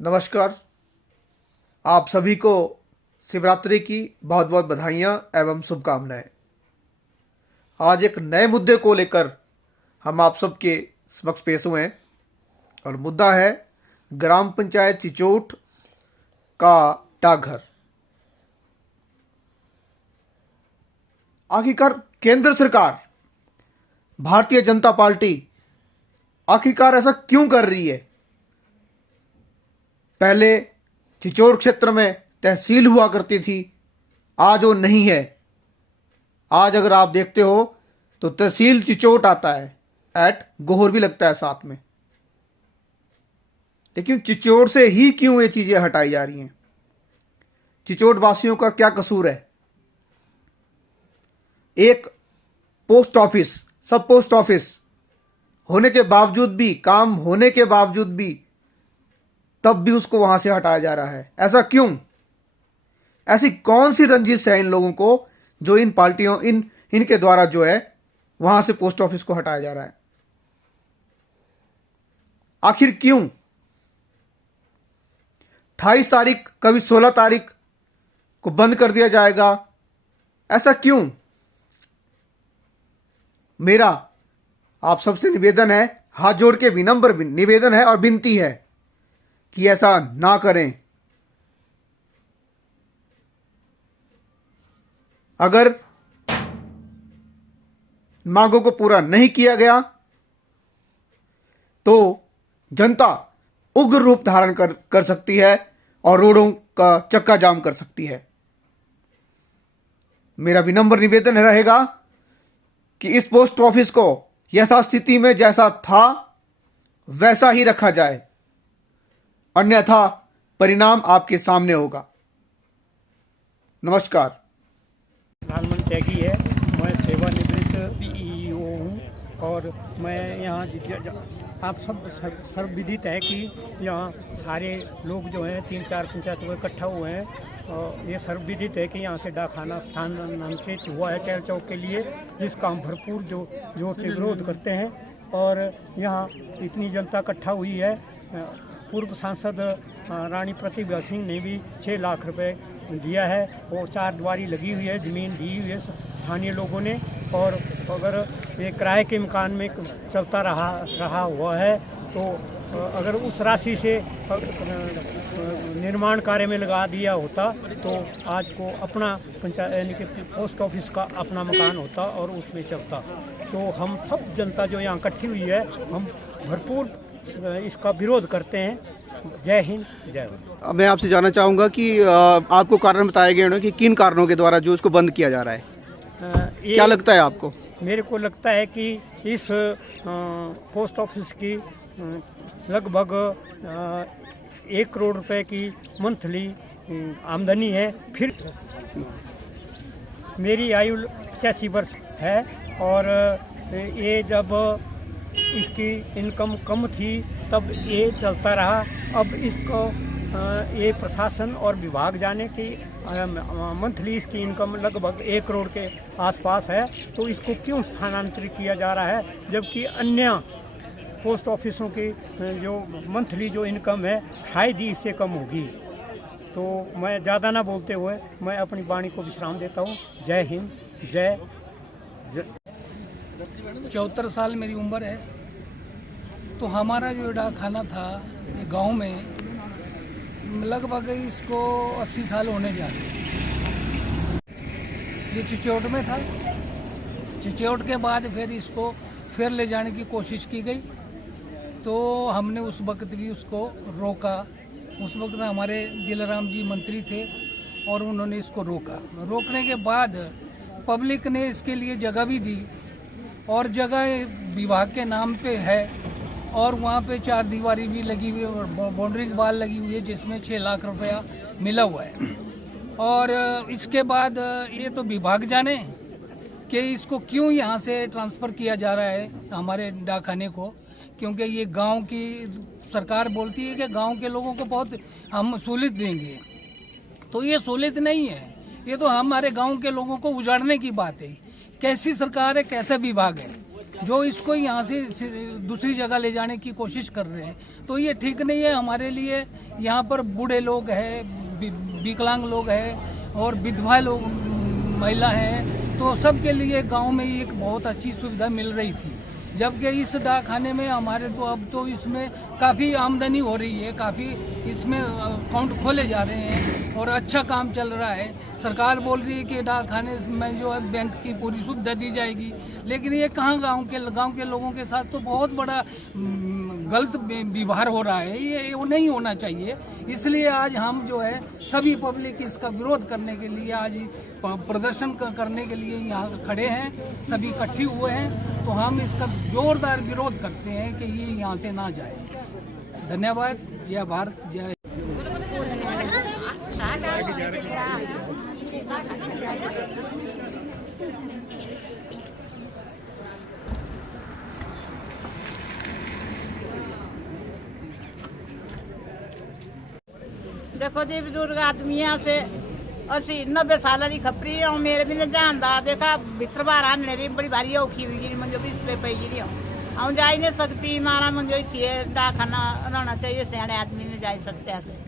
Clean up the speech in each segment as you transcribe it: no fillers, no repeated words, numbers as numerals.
नमस्कार। आप सभी को शिवरात्रि की बहुत बहुत बधाइयाँ एवं शुभकामनाएं। आज एक नए मुद्दे को लेकर हम आप सबके समक्ष पेश हुए हैं और मुद्दा है ग्राम पंचायत चिचोट का डाकघर। आखिरकार केंद्र सरकार भारतीय जनता पार्टी आखिरकार ऐसा क्यों कर रही है? पहले चिचोड़ क्षेत्र में तहसील हुआ करती थी, आज वो नहीं है। आज अगर आप देखते हो तो तहसील चिचोट आता है, एट गोहर भी लगता है साथ में। लेकिन चिचोड़ से ही क्यों ये चीज़ें हटाई जा रही हैं? चिचोड़ वासियों का क्या कसूर है? एक पोस्ट ऑफिस, सब पोस्ट ऑफिस होने के बावजूद भी, काम होने के बावजूद भी, तब भी उसको वहां से हटाया जा रहा है। ऐसा क्यों? ऐसी कौन सी रंजिश है इन लोगों को जो इन पार्टियों इनके द्वारा जो है वहां से पोस्ट ऑफिस को हटाया जा रहा है? आखिर क्यों? 28 तारीख, कभी 16 तारीख को बंद कर दिया जाएगा, ऐसा क्यों? मेरा आप सबसे निवेदन है, हाथ जोड़ के विनम्र निवेदन है और विनती है कि ऐसा ना करें। अगर मांगों को पूरा नहीं किया गया तो जनता उग्र रूप धारण कर सकती है और रोडों का चक्का जाम कर सकती है। मेरा विनम्र निवेदन रहेगा कि इस पोस्ट ऑफिस को यथास्थिति में जैसा था वैसा ही रखा जाए, अन्यथा परिणाम आपके सामने होगा। नमस्कार। लालमन त्यागी है, मैं सेवानिवृत्त पीईओ हूँ और मैं यहाँ आप सब सर्वविदित है कि यहाँ सारे लोग जो हैं 3-4 पंचायतों में इकट्ठा हुए हैं और ये सर्वविदित है कि यहाँ से डाकखाना स्थानांतरित हुआ है चहल चौक के लिए, जिसका हम भरपूर जोर से विरोध करते हैं। और यहाँ इतनी जनता इकट्ठा हुई है। पूर्व सांसद रानी प्रतिभा सिंह ने भी 6 लाख रुपए दिया है और 4 द्वारी लगी हुई है, ज़मीन दी हुई है स्थानीय लोगों ने। और अगर ये किराए के मकान में चलता रहा हुआ है तो अगर उस राशि से निर्माण कार्य में लगा दिया होता तो आज को अपना पंचायत यानी कि पोस्ट ऑफिस का अपना मकान होता और उसमें चलता। तो हम सब जनता जो यहाँ इकट्ठी हुई है, हम भरपूर इसका विरोध करते हैं। जय हिंद, जय भारत। मैं आपसे जानना चाहूँगा कि आपको कारण बताए गए हैं कि किन कारणों के द्वारा जो इसको बंद किया जा रहा है? क्या लगता है आपको? मेरे को लगता है कि इस पोस्ट ऑफिस की लगभग 1 करोड़ रुपए की मंथली आमदनी है। फिर मेरी आयु 85 वर्ष है और ये जब इसकी इनकम कम थी तब ये चलता रहा। अब इसको ये प्रशासन और विभाग जाने की मंथली इसकी इनकम लगभग 1 करोड़ के आसपास है, तो इसको क्यों स्थानांतरित किया जा रहा है, जबकि अन्य पोस्ट ऑफिसों की जो मंथली जो इनकम है शायद ही इससे कम होगी। तो मैं ज़्यादा ना बोलते हुए मैं अपनी वाणी को विश्राम देता हूँ। जय हिंद, जय 74 साल मेरी उम्र है। तो हमारा जो डाकखाना था गांव में, लगभग इसको 80 साल होने जा रहे। ये चिचोट में था। चिचोट के बाद फिर इसको फिर ले जाने की कोशिश की गई, तो हमने उस वक्त भी उसको रोका। उस वक्त हमारे दिलराम जी मंत्री थे और उन्होंने इसको रोका। रोकने के बाद पब्लिक ने इसके लिए जगह भी दी और जगह विभाग के नाम पे है और वहाँ पे 4 दीवारी भी लगी हुई है और बाउंड्री वाल लगी हुई है, जिसमें 6 लाख रुपया मिला हुआ है। और इसके बाद ये तो विभाग जाने कि इसको क्यों यहाँ से ट्रांसफ़र किया जा रहा है हमारे डाकखाने को, क्योंकि ये गांव की सरकार बोलती है कि गांव के लोगों को बहुत हम सहूलियत देंगे। तो ये सहूलियत नहीं है, ये तो हमारे गांव के लोगों को उजाड़ने की बात है। कैसी सरकार है, कैसा विभाग है जो इसको यहाँ से दूसरी जगह ले जाने की कोशिश कर रहे हैं? तो ये ठीक नहीं है हमारे लिए। यहाँ पर बूढ़े लोग हैं, विकलांग लोग हैं और विधवा लोग महिला हैं, तो सबके लिए गांव में एक बहुत अच्छी सुविधा मिल रही थी। जबकि इस डाकखाने में हमारे तो अब तो इसमें काफ़ी आमदनी हो रही है, काफ़ी इसमें अकाउंट खोले जा रहे हैं और अच्छा काम चल रहा है। सरकार बोल रही है कि डाकखाने में जो है बैंक की पूरी सुविधा दी जाएगी, लेकिन ये कहाँ गांव के लोगों के साथ तो बहुत बड़ा गलत व्यवहार हो रहा है। ये वो नहीं होना चाहिए। इसलिए आज हम जो है सभी पब्लिक इसका विरोध करने के लिए आज प्रदर्शन करने के लिए यहाँ खड़े हैं, सभी इकट्ठे हुए हैं। तो हम इसका जोरदार विरोध करते हैं कि ये यहाँ से ना जाए। धन्यवाद। जय भारत, जय। देखो जी, बुजुर्ग आदमियां से 80-90 साल की खपरी है। मेरे भी ने जानदा देखा भितर बाहर आने रही बड़ी भारी औखी हुई गिरी मंजो भी इसलिए पई गिरी हम जा ही नहीं सकती। मारा मंजो इतने डाकखाना रहना चाहिए, सियाने आदमी ने जा सकते ऐसे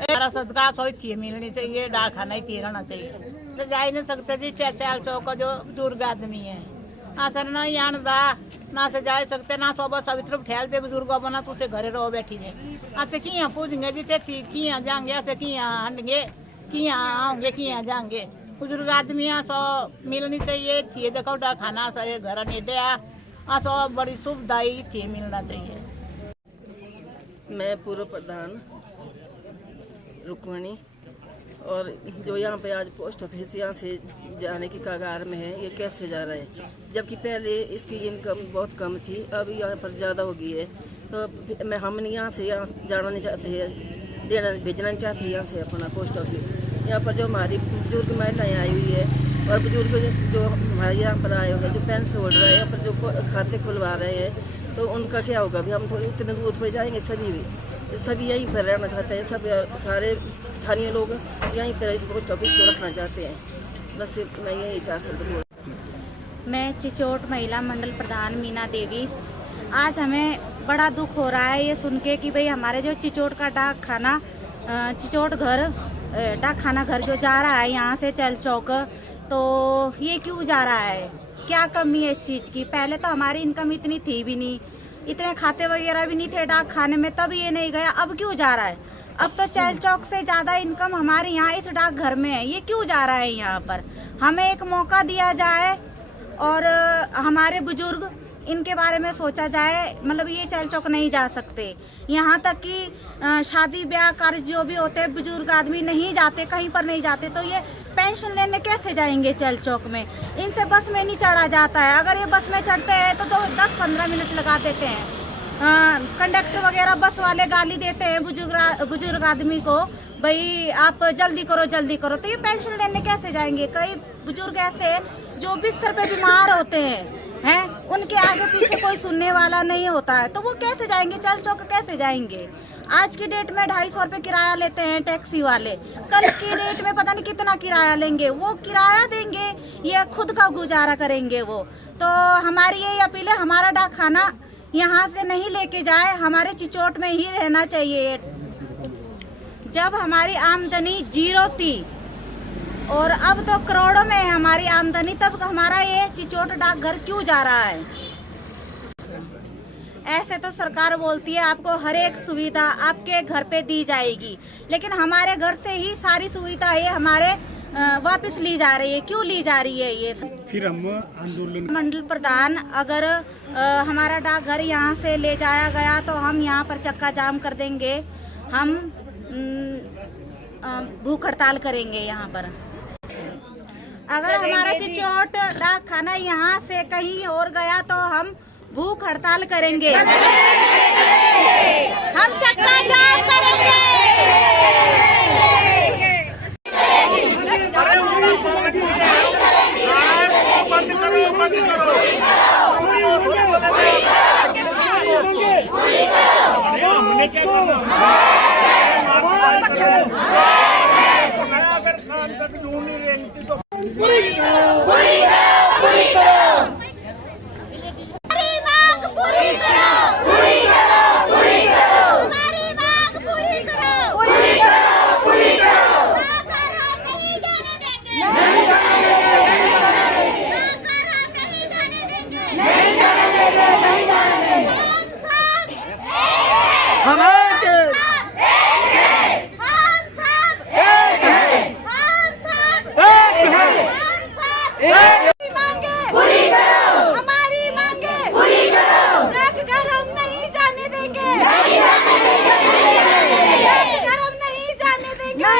सारा सदका सो इतनी मिलनी चाहिए, डाकखाना इतनी रहना चाहिए। तो जा ही नहीं सकते जी 400 का जो बुजुर्ग आदमी है सर ना आनदा ना से जा सकते ना सोबा सवित्र ठहल दे बुजुर्ग बना तुझे घरे रहो बैठी ने ऐसे किया पूजेंगे जिते किया जाएंगे ऐसे किया हटेंगे किया आओगे किया जाएंगे। बुजुर्ग आदमी सो मिलनी चाहिए थी। देखो खाना सारे घर नेडे सो बड़ी सुविधा ही थी मिलना चाहिए। मैं पूर्व प्रधान रुक्मणी और जो यहाँ पे आज पोस्ट ऑफिस यहाँ से जाने की कगार में है, ये कैसे जा रहा है? जबकि पहले इसकी इनकम बहुत कम थी, अब यहाँ पर ज़्यादा हो गई है। तो हम यहाँ से यहाँ जाना नहीं चाहते हैं, भेजना नहीं चाहते यहाँ से अपना पोस्ट ऑफिस। यहाँ पर जो हमारी बुजुर्ग महिलाएँ आई हुई है और बुजुर्ग जो हमारे यहाँ पर आए हुए हैं, जो पेंशन होल्डर है, यहाँ पर जो खाते खुलवा रहे हैं, तो उनका क्या होगा? अभी हम थोड़ी इतने दूर थोड़ी जाएंगे। सभी यहीं पर रहना चाहते हैं, सब सारे स्थानीय लोग यहीं पर इस पोस्ट ऑफिस को रखना चाहते हैं। बस मैं यही 4 शब्द बोल। मैं चिचोट महिला मंडल प्रधान मीना देवी। आज हमें बड़ा दुख हो रहा है ये सुन के कि भाई हमारे जो चिचोट का डाकखाना चिचोट घर डाकखाना घर जो जा रहा है यहाँ से चल चौक, तो ये क्यों जा रहा है? क्या कमी है इस चीज़ की? पहले तो हमारी इनकम इतनी थी भी नहीं, इतने खाते वगैरह भी नहीं थे डाक खाने में, तब ये नहीं गया। अब क्यों जा रहा है? अब तो चैल चौक से ज़्यादा इनकम हमारे यहाँ इस डाक घर में है। ये क्यों जा रहा है यहाँ पर? हमें एक मौका दिया जाए और हमारे बुजुर्ग इनके बारे में सोचा जाए। मतलब ये चैल चौक नहीं जा सकते। यहाँ तक कि शादी ब्याह कार्य जो भी होते हैं बुजुर्ग आदमी नहीं जाते, कहीं पर नहीं जाते, तो ये पेंशन लेने कैसे जाएंगे चैल चौक में? इनसे बस में नहीं चढ़ा जाता है। अगर ये बस में चढ़ते हैं तो 10-15 मिनट लगा देते हैं। कंडक्टर वगैरह बस वाले गाली देते हैं बुजुर्ग आदमी को, भाई आप जल्दी करो। तो ये पेंशन लेने कैसे जाएंगे? कई बुजुर्ग ऐसे हैं जो बिस्तर पे बीमार होते हैं, उनके आगे पीछे कोई सुनने वाला नहीं होता है, तो वो कैसे जाएंगे? चल चौक कैसे जाएंगे? आज की डेट में 250 रुपये किराया लेते हैं टैक्सी वाले, कल की डेट में पता नहीं कितना किराया लेंगे। वो किराया देंगे या खुद का गुजारा करेंगे वो? तो हमारी यही अपील है, हमारा डाकखाना यहाँ से नहीं लेके जाए, हमारे चिचोट में ही रहना चाहिए। जब हमारी आमदनी 0 थी और अब तो करोड़ों में है हमारी आमदनी, तब हमारा ये चिचोट डाकघर क्यों जा रहा है? ऐसे तो सरकार बोलती है आपको हर एक सुविधा आपके घर पे दी जाएगी, लेकिन हमारे घर से ही सारी सुविधा ये हमारे वापस ली जा रही है। क्यों ली जा रही है ये? फिर हम आंदोलन मंडल प्रधान, अगर हमारा डाकघर यहाँ से ले जाया गया तो हम यहाँ पर चक्का जाम कर देंगे। हम भूख हड़ताल करेंगे यहाँ पर। अगर हमारा चिचोट डाकखाना यहाँ से कहीं और गया तो हम भूख हड़ताल करेंगे, हम चक्का जाम करेंगे। पूरी करो। हम एक हैं। हमारी मांगे पूरी करो। घर हम नहीं जाने देंगे। घर हम नहीं जाने देंगे। घर हम नहीं जाने देंगे।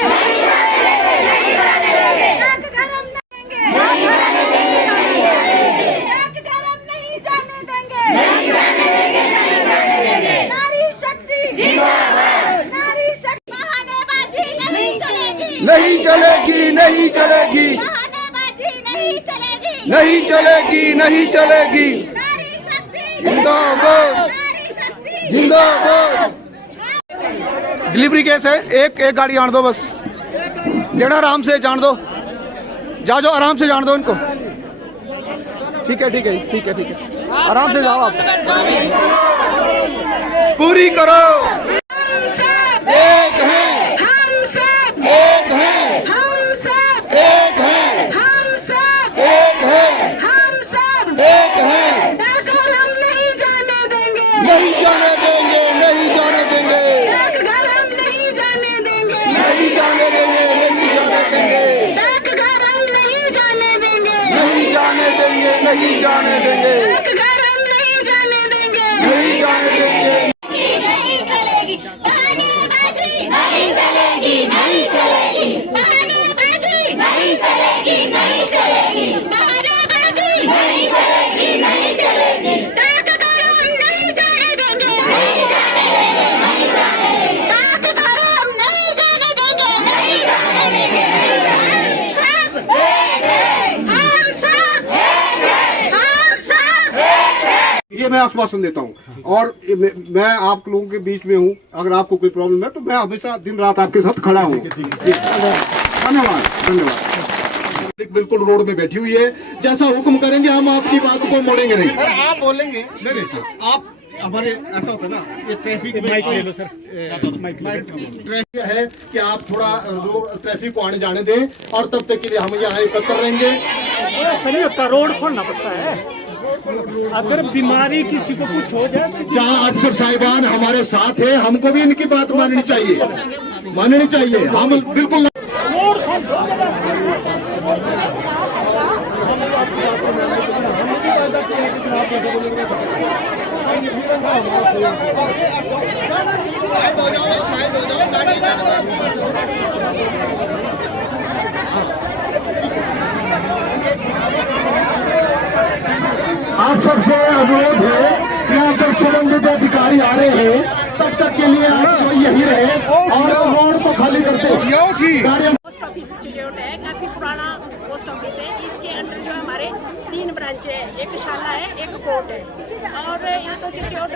नारी शक्ति नारी शक्ति। बहानेबाजी नहीं चलेगी। नहीं चलेगी, नहीं चलेगी, बहानेबाजी नहीं चलेगी। नहीं चलेगी, नहीं चलेगी। नारी शक्ति जिंदाबाद, नारी शक्ति जिंदाबाद। डिलीवरी केस है, एक गाड़ी जान दो बस। जेड़ा आराम से जान दो, जाओ आराम से जान दो इनको। ठीक है, ठीक है, ठीक है, ठीक है, आराम से जाओ आप। पूरी करो। एक है, एक है, एक है, एक है, एक है। नहीं जाने देंगे, नहीं जाने देंगे, नहीं जाने देंगे, नहीं जाने देंगे, नहीं जाने देंगे, नहीं जाने देंगे, नहीं जाने देंगे, नहीं जाने देंगे, नहीं जाने देंगे। नहीं चलेगी। बहानेबाजी नहीं चलेगी। नहीं चलेगी। बहानेबाजी नहीं चलेगी। नहीं चलेगी। बहानेबाजी नहीं चलेगी। नहीं चलेगी। डाकघर हम नहीं जाने देंगे। नहीं जाने देंगे। नहीं जाने देंगे। डाकघर हम नहीं जाने देंगे। नहीं जाने देंगे। हम सब ये मैं आश्वासन देता हूँ और मैं आप लोगों के बीच में हूँ। अगर आपको कोई प्रॉब्लम है तो मैं हमेशा दिन रात आपके साथ खड़ा हूँ। धन्यवाद, धन्यवाद। बिल्कुल रोड में बैठी हुई है, जैसा हुक्म करेंगे हम आपकी बात को मोड़ेंगे नहीं। सर आप बोलेंगे नहीं, आप हमारे ऐसा होता है ना, ये ट्रैफिक में ट्रैफिक है कि आप थोड़ा ट्रैफिक को आने जाने दें और तब तक के लिए हम यहाँ एकत्र रहेंगे। सही होता, रोड खोलना पड़ता है। अगर बीमारी किसी को कुछ हो जाए, जहाँ अफसर साहिबान हमारे साथ है, हमको भी इनकी बात माननी चाहिए, माननी चाहिए। हम बिल्कुल साइड हो जाओ, साइड हो जाओ, गाड़ी आप सबसे अनुरोध है कि यहाँ तक संबंधित अधिकारी आ रहे हैं तब तक के लिए आप यही रहे और रोड को खाली करते गाड़ियाँ। पोस्ट ऑफिस चिचोट है, काफी पुराना पोस्ट ऑफिस है। इसके अंदर जो हमारे 3 ब्रांच है, एक शाला है, एक कोर्ट है। और यहाँ तो चिचोट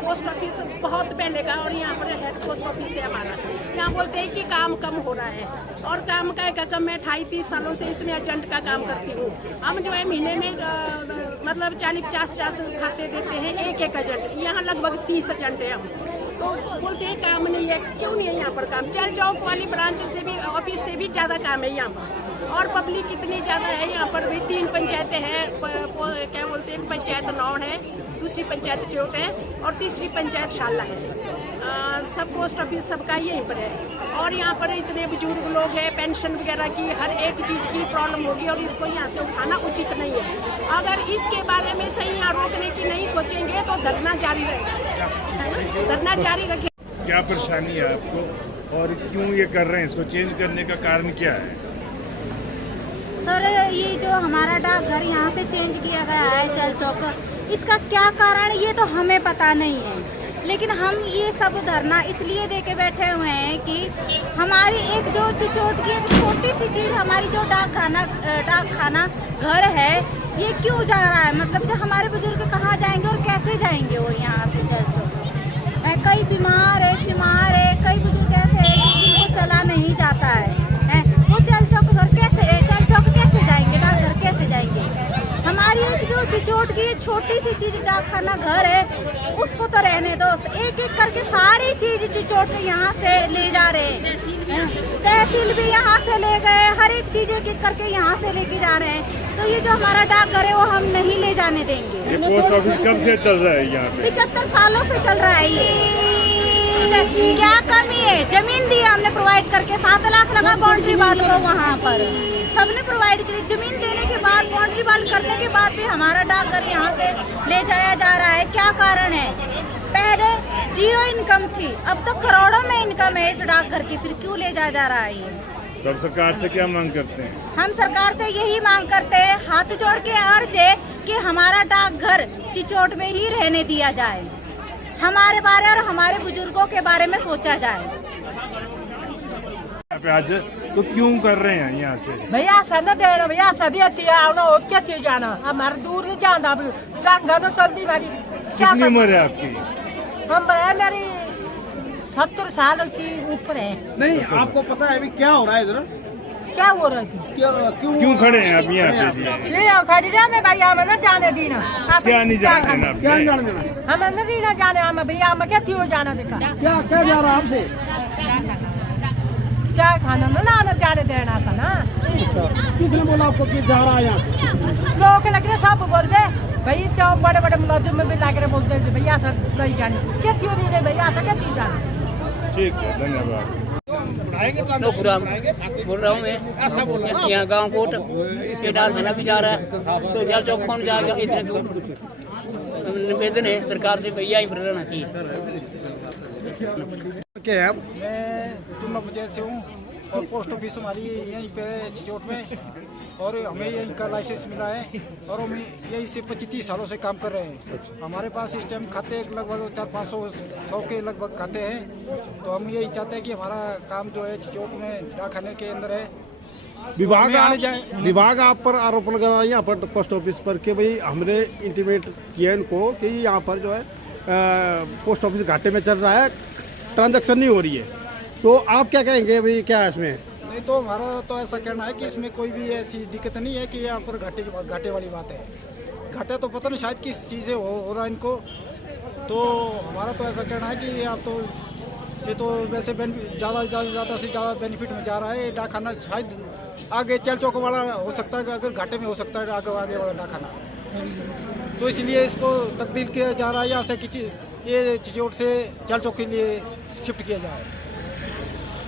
पोस्ट ऑफिस बहुत पहले का और यहाँ पर हेड पोस्ट ऑफिस है हमारा। यहाँ बोलते हैं कि काम कम हो रहा है और काम का कम। मैं 28-30 सालों से इसमें एजेंट का काम करती हूँ। हम जो है महीने में मतलब 40-50 खाते देते हैं एक एजेंट। यहाँ लगभग 30 एजेंट है हम। तो बोलते हैं काम नहीं है, क्यों नहीं है यहाँ पर काम? चल चौक वाली ब्रांच से भी, ऑफिस से भी ज़्यादा काम है यहाँ पर। और पब्लिक कितनी ज़्यादा है यहाँ पर भी। 3 पंचायतें हैं, क्या बोलते हैं, पंचायत नौड़ है, दूसरी पंचायत चोट है और तीसरी पंचायत शाला है। सब पोस्ट ऑफिस सबका यहीं पर है। और यहाँ पर इतने बुजुर्ग लोग हैं, पेंशन वगैरह की हर एक चीज़ की प्रॉब्लम होगी और इसको यहाँ से उठाना उचित नहीं है। अगर इसके बारे में सही यहाँ रोकने की नहीं सोचेंगे तो धरना जारी रहेगा, धरना जारी रखें। क्या परेशानी है आपको और क्यों ये कर रहे हैं? इसको चेंज करने का कारण क्या है? सर, ये जो हमारा डाकघर यहाँ से चेंज किया गया है चल चौक, इसका क्या कारण ये तो हमें पता नहीं है। लेकिन हम ये सब धरना इसलिए दे के बैठे हुए हैं कि हमारी एक जो चिचोट की एक छोटी सी चीज़, हमारी जो डाकखाना घर है, ये क्यों जा रहा है? मतलब जो हमारे बुजुर्ग कहाँ जाएंगे और कैसे जाएंगे वो यहाँ से चल चौक? कई बीमार है, शिमार है, कई बुजुर्ग ऐसे हैं जिनको चला नहीं जाता है। वो चल चौक घर कैसे जाएंगे? डाकघर कैसे जाएंगे? हमारी एक जो चिचोट की छोटी सी चीज डाकखाना घर है, उसको तो रहने दो। एक एक करके सारी चीज चिचोट से यहाँ से ले जा रहे हैं। तहसील भी यहाँ से ले गए, हर एक चीज एक एक करके यहाँ से लेके जा रहे हैं। तो ये जो हमारा डाकघर है वो हम नहीं ले जाने देंगे। ये पोस्ट ऑफिस कब से चल रहा है यहाँ पे? 75 सालों से चल रहा है ये। बोलते क्या कमी है, जमीन दी हमने प्रोवाइड करके, 7 लाख लगा बाउंड्री वाल को, वहाँ पर सबने प्रोवाइड करी। जमीन देने के बाद, बाउंड्री वाल करने के बाद भी हमारा डाकघर यहाँ से ले जाया जा रहा है। क्या कारण है? पहले 0 इनकम थी, अब तो करोड़ों में इनकम है इस डाकघर की, फिर क्यों ले जाया जा रहा है ये? तो सरकार से क्या मांग करते हैं? हम सरकार से यही मांग करते हैं, हाथ जोड़ के अर्ज है कि हमारा डाकघर चिचोट में ही रहने दिया जाए, हमारे बारे और हमारे बुजुर्गों के बारे में सोचा जाए। यहाँ पे आज तो क्यों कर रहे हैं यहाँ से? भैया सन देना, भैया सभी क्या चीज जाना, हमारे दूर नहीं जाना, डाकघर में चलती भारी। कितनी उम्र है आपकी? हम है मेरी 70 साल की ऊपर है। नहीं, आपको पता है अभी क्या हो रहा है इधर? क्या हो रहा है? क्यों खड़े हैं आप यहाँ पे? ये खड़ी रहे भैया, हमें न जाने देना। क्या नहीं जाने देना? क्या नहीं जाने देना? हमें नहीं ना जाने, हमें भैया हमें क्या क्यों जाना देखा? क्या क्या जा रहा है आपसे? क्या खाना में ना जाने देना था ना। किसने बोला आपको कि जा रहा है यहाँ से? लोग लग रहे सब बोलते भाई, चाहो बड़े बड़े मुलाजिम में भी लग रहे बोलते भैया सर नहीं जाने, क्या क्यों नहीं रहे भैया सर, क्या क्यों जाना? ठीक है, धन्यवाद। बोल रहा हूँ मैं, यहाँ गाँव कोट इसके डाल थाना भी जा रहा है, तो जल चौक कौन जाएगा इतने दूर? निवेदन है सरकार से, भैया ही रहना चाहिए। क्या है आप? मैं टुन्ना पंचायत से हूँ और पोस्ट ऑफिस हमारी यहीं पे है चिचोट में, और हमें यहीं का लाइसेंस मिला है और हम यहीं से 25-30 सालों से काम कर रहे हैं। हमारे पास इस टाइम खाते लगभग 400-500 के लगभग खाते हैं, तो हम यही चाहते हैं कि हमारा काम जो है चिचोट में डाकखाने के अंदर है। विभाग आप पर आरोप लगा रहा है यहाँ पर पोस्ट ऑफिस पर कि भाई हमने इंटीमेट किया इनको कि यहाँ पर जो है पोस्ट ऑफिस घाटे में चल रहा है, ट्रांजैक्शन नहीं हो रही है, तो आप क्या कहेंगे भाई, क्या है इसमें? नहीं, तो हमारा तो ऐसा कहना है कि इसमें कोई भी ऐसी दिक्कत नहीं है कि यहाँ पर घाटे वाली बात है। घाटा तो पता नहीं शायद किस चीज़ से हो रहा है इनको, तो हमारा तो ऐसा कहना है कि आप तो ये तो वैसे ज़्यादा से ज़्यादा बेनिफिट में जा रहा है डाकखाना। शायद आगे चल चौक वाला हो सकता है, अगर घाटे में हो सकता है आगे वाला डाकखाना, तो इसलिए इसको तब्दील किया जा रहा है यहाँ से, ये चिचोट से चल चौक के लिए शिफ्ट किया जाए,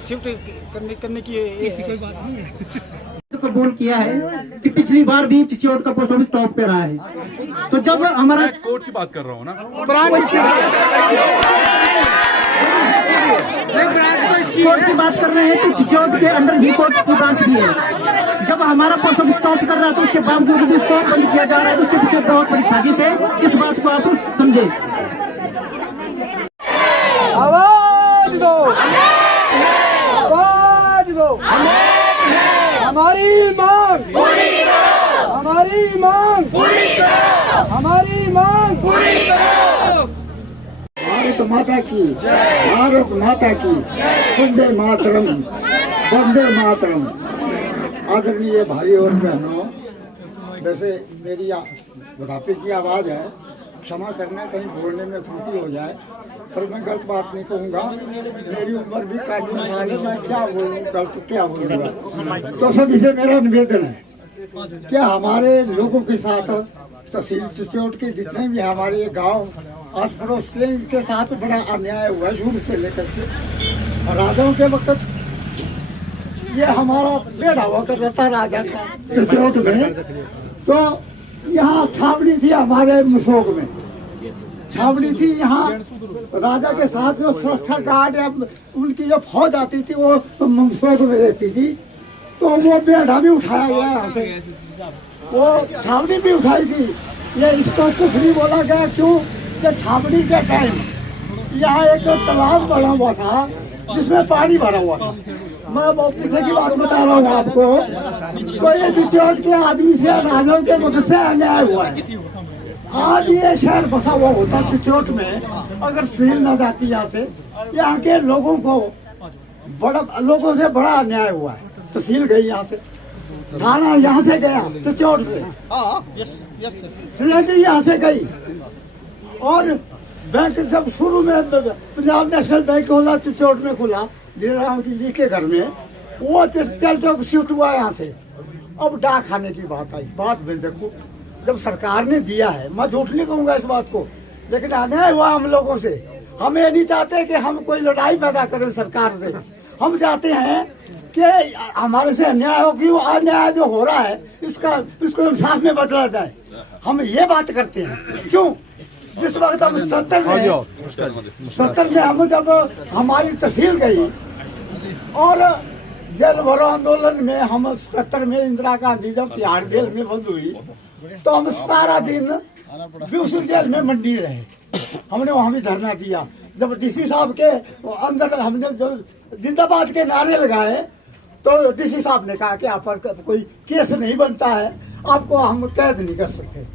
शिफ्ट करने की कोई बात नहीं है। कबूल किया है कि पिछली बार भी चिचोट का पोस्ट ऑफिस टॉप पे रहा है, तो जब हमारा कोर्ट की बात कर रहा हूँ ना, कोर्ट की बात कर रहे हैं, तो चिचोट के अंदर ही कोर्ट की ब्रांच भी है। जब हमारा पोस्ट ऑफिस टॉप कर रहा है तो उसके बावजूद भी इसको बंद किया जा रहा है, उसके पीछे बहुत बड़ी साजिश है। इस बात को आप समझे। आवाज दो, आवाज दो, हमारी मांग पूरी करो, हमारी मांग पूरी करो, हमारी मांग पूरी करो। भारत माता की, भारत माता की, वंदे मातरम, वंदे मातरम। आदरणीय भाई और बहनों, वैसे मेरी बुढ़ापे की आवाज़ है, क्षमा करना कहीं बोलने में त्रुटि हो जाए, पर मैं गलत बात नहीं कहूँगा। मेरी उम्र भी काफ़ी साल है, मैं क्या बोलूँ, गलत क्या बोलूँगा। तो सभी से मेरा निवेदन है कि हमारे लोगों के साथ, तहसील चिचोट के जितने भी हमारे गांव आस पड़ोस के, इनके साथ बड़ा अन्याय हुआ है शुरू से लेकर के। राजाओं के वक्त ये हमारा बेड़ा हुआ करता था राजा का चिचोट में, तो यहाँ छावनी थी हमारे मुसोग में, छावनी थी यहाँ। राजा के साथ जो सुरक्षा गार्ड या उनकी जो फौज आती थी वो मुसोग में रहती थी, तो वो बेड़ा भी उठाया गया यहाँ से, वो छावनी भी उठाई थी। ये इसको कुछ नहीं बोला गया, क्यों कि छावनी के टाइम यहाँ एक तालाब बना हुआ था जिसमें पानी भरा हुआ था। मैं बहुत पीछे की बात बता रहा हूँ आपको, कोई चिचोट के आदमी से, राजाओं के वक्त से अन्याय हुआ है। आज ये शहर बसा हुआ होता चिचोट में, अगर सील न जाती यहाँ से, यहाँ के लोगों को लोगों से बड़ा अन्याय हुआ है। तहसील गई यहाँ से, थाना यहाँ से गया चिचोट से, ट्रेजरी यहाँ से गई, और बैंक जब शुरू में पंजाब नेशनल बैंक खुला चिचोट में खुला धीराराम जी के घर में, वो चल चौक शिफ्ट हुआ यहाँ से। अब डाक खाने की बात आई, बात में देखो, जब सरकार ने दिया है, मैं झूठ नहीं कहूँगा इस बात को, लेकिन अन्याय हुआ हम लोगों से। हम ये नहीं चाहते कि हम कोई लड़ाई पैदा करें सरकार से। हम चाहते हैं कि हमारे से अन्याय हो, क्यों अन्याय जो हो रहा है इसको इंसाफ में बदला जाए। हम ये बात करते हैं। क्यों जिस वक्त हम 70 में हम जब हमारी तहसील गई और जेल भरो आंदोलन में हम 70 में इंदिरा गांधी जब तिहाड़ जेल में बंद हुई तो हम सारा दिन ब्यूसर जेल में मंडी रहे। हमने वहां भी धरना दिया। जब डीसी साहब के अंदर हमने जो जिंदाबाद के नारे लगाए तो डीसी साहब ने कहा कि आप पर कोई केस नहीं बनता है, आपको हम कैद नहीं कर सकते,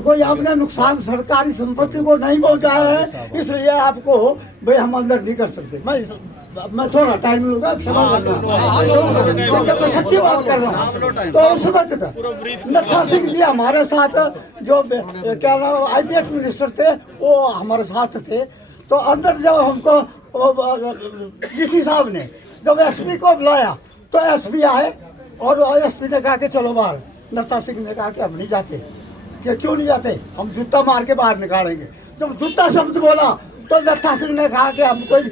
कोई आपने नुकसान सरकारी संपत्ति को नहीं पहुंचाया है, इसलिए आपको भाई हम अंदर नहीं कर सकते। मैं थोड़ा टाइम लूंगा, क्षमा करना, मैं सच्ची बात कर रहा हूँ। तो उस वक्त नत्था सिंह जी हमारे साथ, जो क्या नाम IPS मिनिस्टर थे, वो हमारे साथ थे। तो अंदर जब हमको डीसी साहब ने जब SP को बुलाया तो SP आए और SP ने कहा कि चलो बाहर। नत्था सिंह ने कहा कि हम नहीं जाते। कि क्यों नहीं जाते? हम जूता मार के बाहर निकालेंगे। जब जूता शब्द बोला तो नत्था सिंह ने कहा कि हम कोई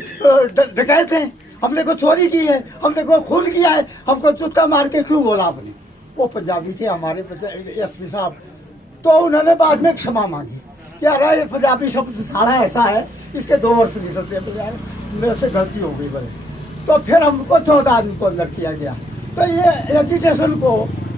डकैत हैं, हमने कोई चोरी की है, हमने कोई खून किया है, हमको जूता मार के क्यों बोला आपने? वो पंजाबी थे हमारे SP साहब। तो उन्होंने बाद में क्षमा मांगी कि अरे ये पंजाबी शब्द सारा ऐसा है, इसके 2 वर्ष निकलते हैं बजाय, मेरे से गलती हो गई बड़े। तो फिर हमको 14 आदमी को अंदर किया गया। तो ये एजुटेशन को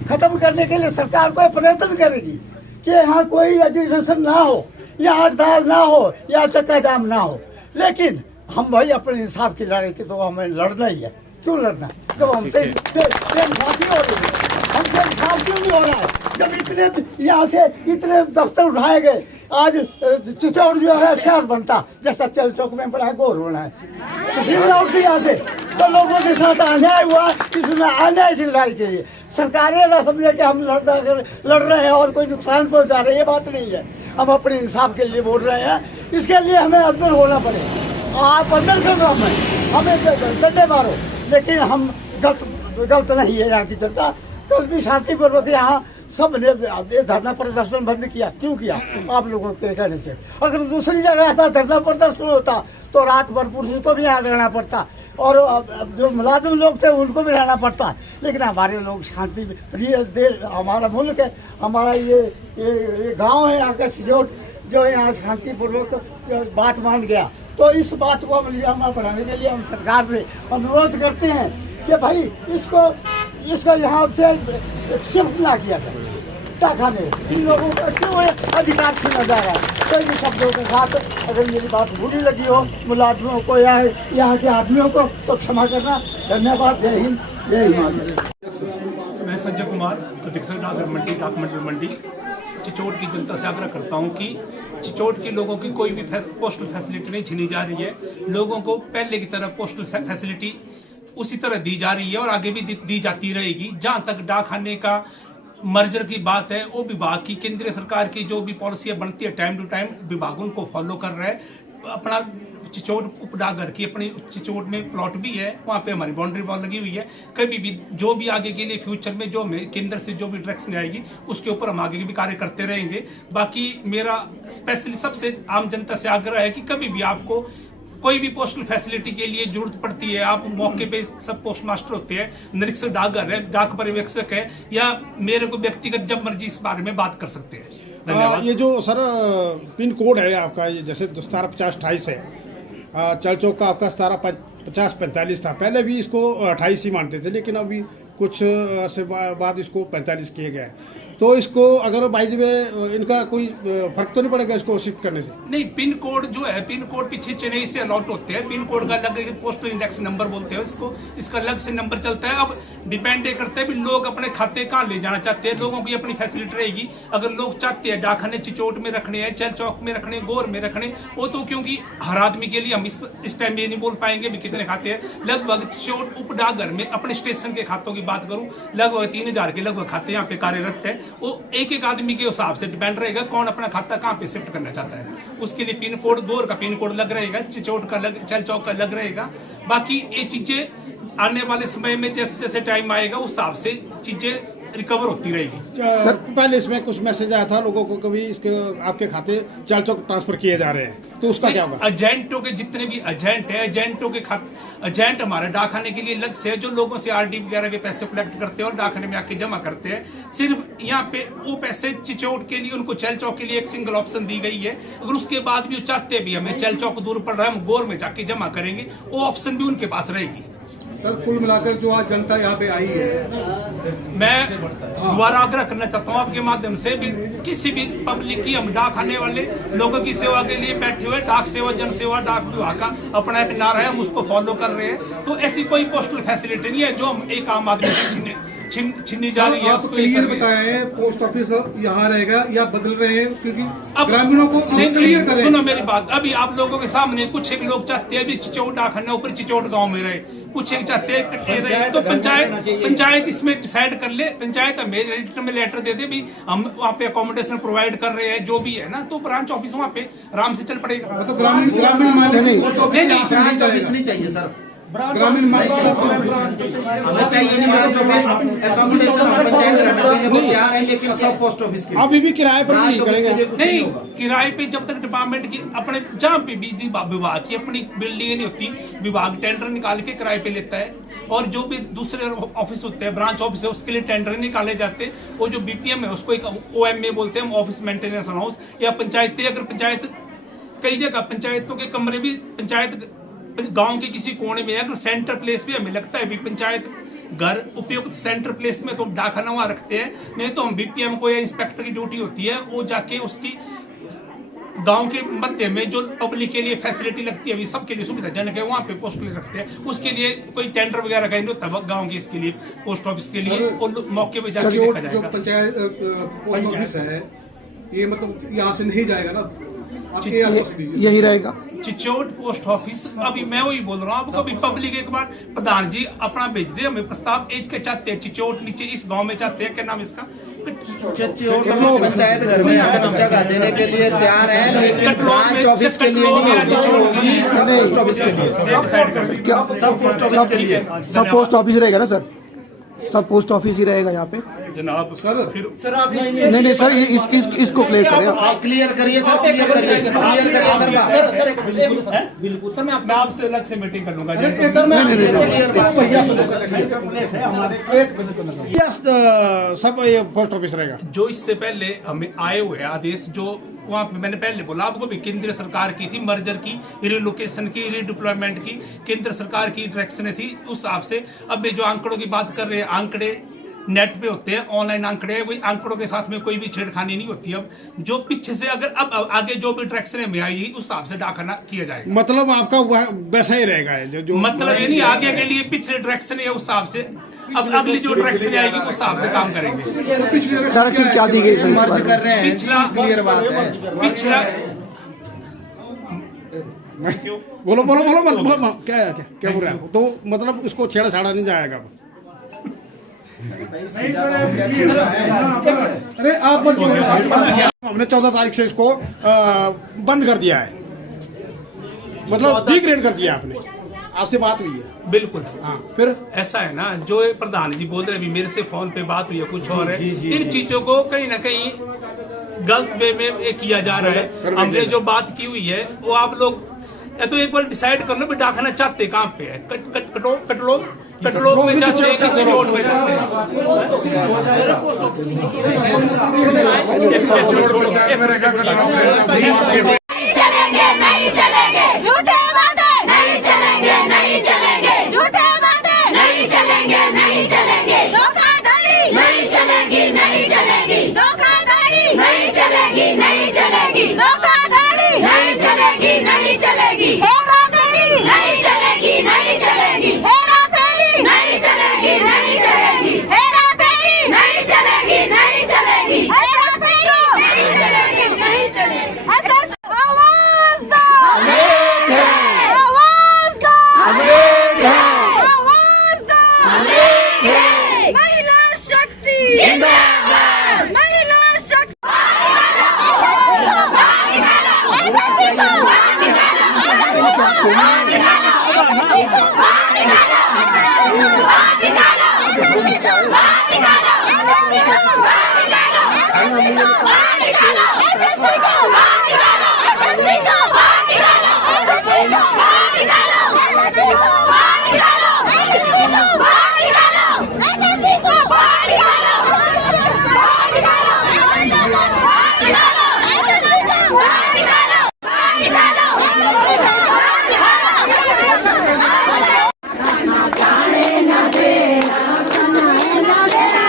खत्म करने के लिए सरकार को प्रयत्न करेगी कि यहाँ कोई एजुटेशन ना हो, या हड़ताल ना हो, या चक्का जाम ना हो। लेकिन हम भाई अपने इंसाफ की लड़ाई की तो हमें लड़ना ही है। क्यों लड़ना? जब हमसे इंसाफ नहीं हो रही है, हमसे इंसाफ क्यों नहीं हो रहा है? जब इतने यहाँ से इतने दफ्तर उठाए गए, आज चिचौड़ जो है शहर बनता, जैसा चल चौक में बड़ा गोर होना है यहाँ से। तो लोगों के साथ अन्याय हुआ, इसमें अन्याय की लड़ाई के लिए सरकार ये ना समझे कि हम लड़ रहे हैं और कोई नुकसान पहुंचा रहे हैं। ये बात नहीं है। हम अपने इंसाफ के लिए बोल रहे हैं। इसके लिए हमें अंदर होना पड़ेगा। आप अंदर करो, हमें डंडे मारो, लेकिन हम गलत नहीं है। यहाँ की जनता कल भी शांतिपूर्वक यहाँ सब ने धरना प्रदर्शन बंद किया। क्यों किया? आप लोगों के कहने से। अगर दूसरी जगह ऐसा धरना प्रदर्शन होता तो रात भर पुलिस को भी यहाँ रहना पड़ता और जो मुलाजिम लोग थे उनको भी रहना पड़ता। लेकिन हमारे लोग शांति प्रिय देश, हमारा मुल्क है, हमारा ये गांव है यहाँ का चिचौड़, जो यहाँ शांतिपूर्वक बात मान गया। तो इस बात को अमल बढ़ाने के लिए हम सरकार से अनुरोध करते हैं कि भाई इसको यहाँ से शिफ्ट ना किया जाए। खाने इन लोगों का क्यों अधिकार छीना जा रहा है? कई भी शब्दों के साथ अगर मेरी बात बुरी लगी हो मुलाजिमों को या यहाँ के आदमियों को तो क्षमा करना। धन्यवाद। जय हिंद, जय हिमाचल। मैं संजय कुमार, अधीक्षक डाक मंडी, डाक मंडल मंडी चिचौड़ की जनता से आग्रह करता हूँ कि चिचौड़ के लोगों की कोई भी पोस्टल फैसिलिटी नहीं छीनी जा रही है। लोगों को पहले की तरह पोस्टल फैसिलिटी उसी तरह दी जा रही है और आगे भी दी जाती रहेगी। जहाँ तक डाकखाने का मर्जर की बात है, वो विभाग की, केंद्रीय सरकार की जो भी पॉलिसियां बनती है टाइम टू टाइम विभाग उनको फॉलो कर रहा है। अपना चिचौड़ उप डाकघर की अपनी चिचौड़ में प्लॉट भी है, वहाँ पे हमारी बाउंड्री वॉल लगी हुई है। कभी भी जो भी आगे के लिए फ्यूचर में जो केंद्र से जो भी डायरेक्शन आएगी उसके ऊपर हम आगे भी कार्य करते रहेंगे। बाकी मेरा स्पेशली सबसे आम जनता से आग्रह है कि कभी भी आपको कोई भी पोस्टल फैसिलिटी के लिए जरूरत पड़ती है, आप मौके पे सब पोस्ट मास्टर होते हैं, निरीक्षक डाकघर है, डाक पर्यवेक्षक है, या मेरे को व्यक्तिगत जब मर्जी इस बारे में बात कर सकते हैं। धन्यवाद। ये जो सर पिन कोड है आपका, जैसे 175028 है, चल चौक का आपका 175045 था। पहले भी इसको 28 ही मानते थे, लेकिन अभी कुछ से बाद इसको 45 किए गए। तो इसको अगर बाई द वे इनका कोई फर्क तो नहीं पड़ेगा इसको शिफ्ट करने से? नहीं, पिन कोड जो है, पिन कोड पीछे चेन्नई से अलॉट होते हैं। पिन कोड का अलग पोस्टल इंडेक्स नंबर बोलते हैं इसको, इसका अलग से नंबर चलता है। अब डिपेंड करता है भी लोग अपने खाते कहाँ ले जाना चाहते हैं। लोगों की अपनी फैसिलिटी रहेगी। अगर लोग चाहते हैं डाकखाने चिचौड़ में रखने हैं, चल चौक में रखने, गोर में रखने, वो तो क्योंकि हर आदमी के लिए हम इस टाइम ये नहीं बोल पाएंगे भी कितने खाते हैं। लगभग चिचौड़ उप डाकघर में अपने स्टेशन के खातों की बात करूं, लगभग 3000 के लगभग खाते यहाँ पे कार्यरत है। वो एक आदमी के हिसाब से डिपेंड रहेगा कौन अपना खाता कहाँ पे शिफ्ट करना चाहता है। उसके लिए पिन कोड, गोर का पिन कोड अलग रहेगा, चिचौड़ का अलग, चल चौक का अलग रहेगा। बाकी ये चीजें आने वाले समय में जैसे जैसे टाइम आएगा उस हिसाब से चीजें रिकवर होती रहेगी। सर पहले इसमें कुछ मैसेज आया था लोगों को, कभी इसके आपके खाते चाल चौक ट्रांसफर किए जा रहे हैं, तो उसका क्या होगा? एजेंटों के जितने भी एजेंट है, एजेंटों के खाते, एजेंट हमारे डाकखाने के लिए अलग से है, जो लोगों से आरडी वगैरह के पैसे कलेक्ट करते हैं और डाकखाने में आके जमा करते हैं। सिर्फ यहाँ पे वो पैसे चिचोट के लिए उनको चैल चौक के लिए एक सिंगल ऑप्शन दी गई है। अगर उसके बाद भी वो चाहते भी हमें चैल चौक दूर पड़ रहा है, हम गोर में जाके जमा करेंगे, वो ऑप्शन भी उनके पास रहेगी। सर कुल मिलाकर जो आज जनता यहाँ पे आई है, मैं दोबारा आग्रह करना चाहता हूँ आपके माध्यम से भी, किसी भी पब्लिक की, हम डाक आने वाले लोगों की सेवा के लिए बैठे हुए, डाक सेवा जन सेवा डाक विभाग का अपना एक नारा है, हम उसको फॉलो कर रहे हैं। तो ऐसी कोई पोस्टल फैसिलिटी नहीं है जो हम एक आम आदमी से छीनी जा रही है। आप क्लियर बताएं पोस्ट ऑफिस यहाँ रहेगा या बदल रहे हैं, क्योंकि ग्रामीणों को क्लियर करें। सुनो मेरी बात, अभी आप लोगों के सामने कुछ एक लोग चाहते हैं भी चिचोट डाकखाना ऊपर चिचोट गांव में रहे, कुछ एक चाहते हैं इकट्ठे रहे। तो पंचायत इसमें डिसाइड कर ले, पंचायत हमें रिटर्न में लेटर दे दे भी हम वहाँ पे अकोमोडेशन प्रोवाइड कर रहे हैं, जो भी है ना, तो ब्रांच ऑफिस वहाँ पे आराम से चल पड़ेगा। मतलब ग्रामीण नहीं चाहिए सर, ग्रामीण हमें चाहिए नहीं ब्रांच ऑफिस, अकोमोडेशन हम पंचायत करने को तैयार है, लेकिन सब पोस्ट ऑफिस के अभी भी किराए पर नहीं करेंगे। नहीं, किराए पे जब तक डिपार्टमेंट की अपने जहाँ पे बिजली विभाग की अपनी बिल्डिंग नहीं होती, विभाग टेंडर निकाल के किराए पे लेता है। और जो भी दूसरे ऑफिस होते हैं, ब्रांच ऑफिस है, उसके लिए टेंडर निकाले जाते हैं। वो जो बीपीएम है उसको एक OMA बोलते हैं, ऑफिस मेंटेनेंस हाउस, या पंचायतें, अगर पंचायत कई जगह पंचायतों के कमरे भी पंचायत गांव के किसी कोने में, अगर सेंटर प्लेस पे हमें लगता है भी पंचायत घर उपयुक्त सेंटर प्लेस में, तो डाकखाना वहां रखते हैं। नहीं तो हम बीपीएम को या इंस्पेक्टर की ड्यूटी होती है, वो जाके उसकी गांव के मध्य में जो पब्लिक के लिए फैसिलिटी लगती है, सबके लिए सुविधाजनक है, वहाँ पे पोस्ट रखते हैं। उसके लिए कोई टेंडर वगैरह का नहीं होता गाँव के, इसके लिए पोस्ट ऑफिस के लिए मौके पे जाके देखा जाएगा। जो पंचायत पोस्ट ऑफिस है, ये मतलब यहाँ से नहीं जाएगा ना, यही रहेगा चिचोट पोस्ट ऑफिस। अभी मैं वही बोल रहा हूँ आपको, अभी पब्लिक एक बार प्रधान जी अपना भेज दे हमें प्रस्ताव, एज के चाहते हैं चिचोट नीचे इस गांव में चाहते हैं, क्या नाम इसका, चिचोट पंचायत घर में जगह देने के लिए तैयार है, लेकिन ब्रांच ऑफिस के लिए नहीं, सब पोस्ट ऑफिस के लिए, सब पोस्ट ऑफिस रहेगा ना सर, सब पोस्ट ऑफिस ही रहेगा यहाँ पे जनाब। सर आप नहीं सर, इसको क्लियर करें, क्लियर करिए सर, क्लियर करिए सर, बिल्कुल सर, मैं आपसे अलग से मीटिंग कर लूंगा। सब पोस्ट ऑफिस रहेगा। जो इससे पहले हमें आए हुए आदेश, जो वहाँ पे मैंने पहले बोला आपको भी, केंद्र सरकार की थी, मर्जर की, रिलोकेशन की, रिडिप्लॉयमेंट की, केंद्र सरकार की डायरेक्शन थी, उस हिसाब से। अब जो आंकड़ों की बात कर रहे हैं, आंकड़े नेट पे होते हैं, ऑनलाइन आंकड़े, वही आंकड़ों के साथ में कोई भी छेड़खानी नहीं होती। अब जो पीछे से अगर अब आगे जो भी डायरेक्शन में आई उस हिसाब से डाकखाना किया जाएगा। मतलब आपका वैसा ही रहेगा जो मतलब ये नहीं आगे के लिए पिछले डायरेक्शन है उस हिसाब से, अब अगली जो डायरेक्शन आएगी उस हिसाब से काम करेंगे। डायरेक्शन क्या दी गई मर्ज कर रहे हैं, पिछला क्लियर बात है, पिछला बोलो क्या बोल रहे हैं, तो मतलब इसको छेड़ा नहीं जाएगा। अरे आप हमने 14 तारीख से इसको बंद कर दिया है, मतलब डिग्रेड कर दिया आपने, आपसे बात हुई है? बिल्कुल हाँ। फिर ऐसा है ना, जो प्रधान जी बोल रहे हैं, मेरे से फोन पे बात हुई है, कुछ और है, इन चीजों को कहीं ना कहीं गलत वे में किया जा रहा है। हमने जो बात की हुई है वो आप लोग या तो एक बार डिसाइड कर लो भी डाकखाना चाहते कहाँ पे है, कटलोग में चाहते हैं कि चिचोट में चाहते हैं। चलेंगे नहीं चलेंगे, झूठे वादे नहीं चलेंगे, नहीं चलेंगे, झूठे वादे नहीं चलेंगे, नहीं चलेंगे, धोखाधड़ी नहीं चलेगी, नहीं चलेगी, धोखाधड़ी नहीं चलेगी, नहीं चलेगी, धोखाधड़ी नहीं चलेगी, नहीं चलेगी, हेराफेरी नहीं चलेगी, नहीं चलेगी, हेराफेरी नहीं चलेगी, नहीं चलेगी, हेराफेरी नहीं चलेगी, नहीं चलेगी, हेराफेरी नहीं चलेगी, नहीं चलेगी। आवाज दो, आवाज दो, आवाज दो, महिला शक्ति जिंदाबाद, महिला शक्ति निकालो, बाहर निकालो एसएसपी को बाहर निकालो एसएसपी को बाहर निकालो एसएसपी को बाहर निकालो एसएसपी को बाहर निकालो एसएसपी को बाहर निकालो एसएसपी को बाहर निकालो बाहर निकालो बाहर निकालो एसएसपी को बाहर निकालो बाहर निकालो जाने ना देना जाने ना देना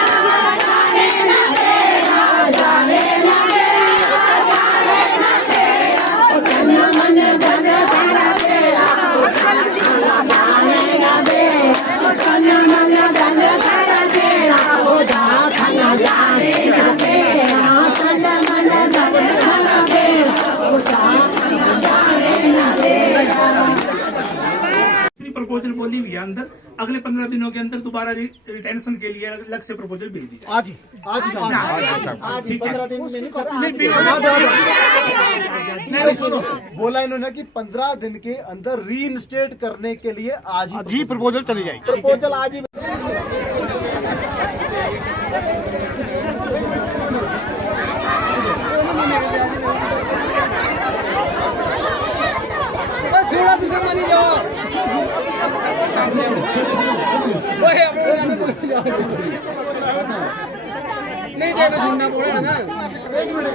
जाने ना देना जाने ना देना जाने ना देना तन मन धन सारा तेरा जाने ना देना तन मन धन सारा तेरा हो जा खाना जाने ना देना तन मन धन सारा तेरा हो जा खाना जाने ना देना। प्रपोजल बोली हुई है अंदर, अगले 15 दिनों के अंदर दोबारा रिटेंशन के लिए अलग से प्रपोजल भेज दी जाए। आज 15 दिन में नहीं सर, नहीं सुनो, बोला इन्होंने कि 15 दिन के अंदर रीइंस्टेट करने के लिए आज ही प्रपोजल चली जाएगी। प्रपोजल आज ही नहीं देगा सुनना पड़ेगा ना। एक मिनट